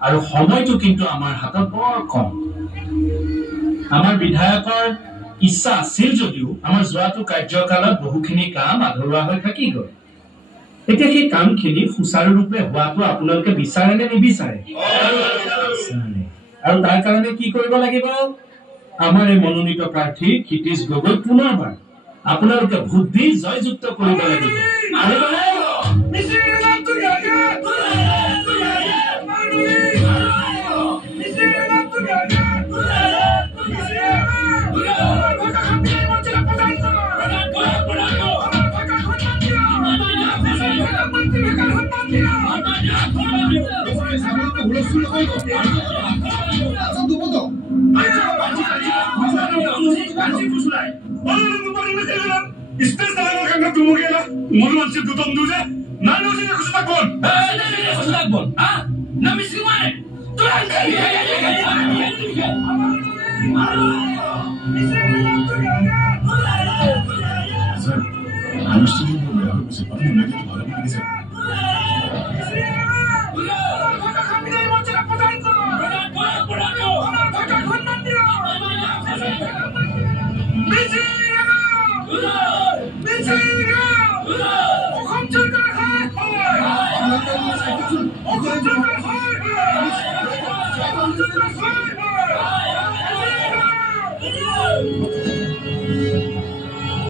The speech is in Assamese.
আৰু সময়টো কিন্তু আমাৰ হাতত বৰ কম আমাৰ বিধায়কৰ ইচ্ছা আছিল যদিও আমাৰ যোৱাটো কাৰ্যকালত বহুখিনি কাম আধৰুৱা হৈ থাকি গ'ল এতিয়া সেই কামখিনি সুচাৰুৰূপে হোৱাটো আপোনালোকে বিচাৰে নে নিবিচাৰে আৰু তাৰ কাৰণে কি কৰিব লাগিব আমাৰ এই মনোনীত প্ৰাৰ্থী ক্ষিতিজ গগৈ পুনৰবাৰ আপোনালোকে ভোট দি জয়যুক্ত কৰিব লাগিব Sir, I understood you were there.